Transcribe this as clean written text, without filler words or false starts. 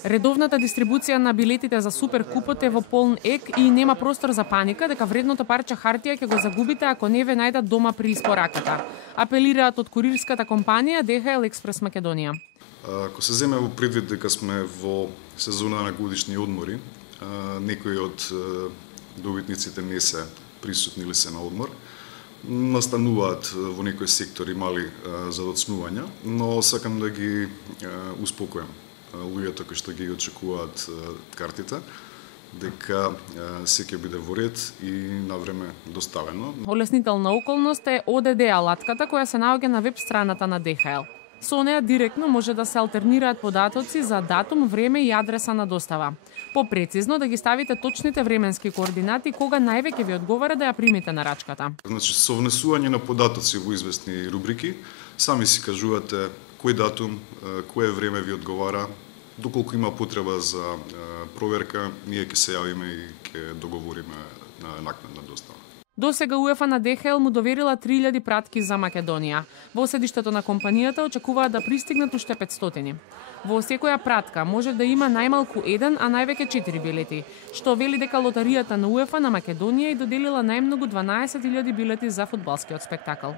Редовната дистрибуција на билетите за Суперкупот е во полн ек и нема простор за паника дека вредното парче хартија ќе го загубите ако не ве најдат дома при испораката. Апелираат од курирската компанија DHL Експрес Македонија. Ако се земе во предвид дека сме во сезона на годишни одмори, некои од добитниците не се присутни или се на одмор, настануваат во некои сектори мали задоцнувања, но сакам да ги успокојам луѓето кои што ги очекуваат картите, дека се ќе биде во ред и навреме доставено. Олеснителна околност е ОДД алатката која се наоѓа на веб страната на DHL. Со неа директно може да се алтернираат податоци за датум, време и адреса на достава. Попрецизно да ги ставите точните временски координати кога највеќе ви одговара да ја примите нарачката. Значи, со внесување на податоци во известни рубрики, сами си кажувате кој датум, кое време ви одговара, доколку има потреба за проверка, ние ќе се јавиме и ќе договориме на накнадна достава. До сега УЕФА на DHL му доверила 3000 пратки за Македонија. Во седиштето на компанијата очекуваат да пристигнат уште 500. Во секоја пратка може да има најмалку 1, а највеќе 4 билети, што вели дека лотаријата на УЕФА на Македонија и доделила најмногу 12.000 билети за фудбалскиот спектакл.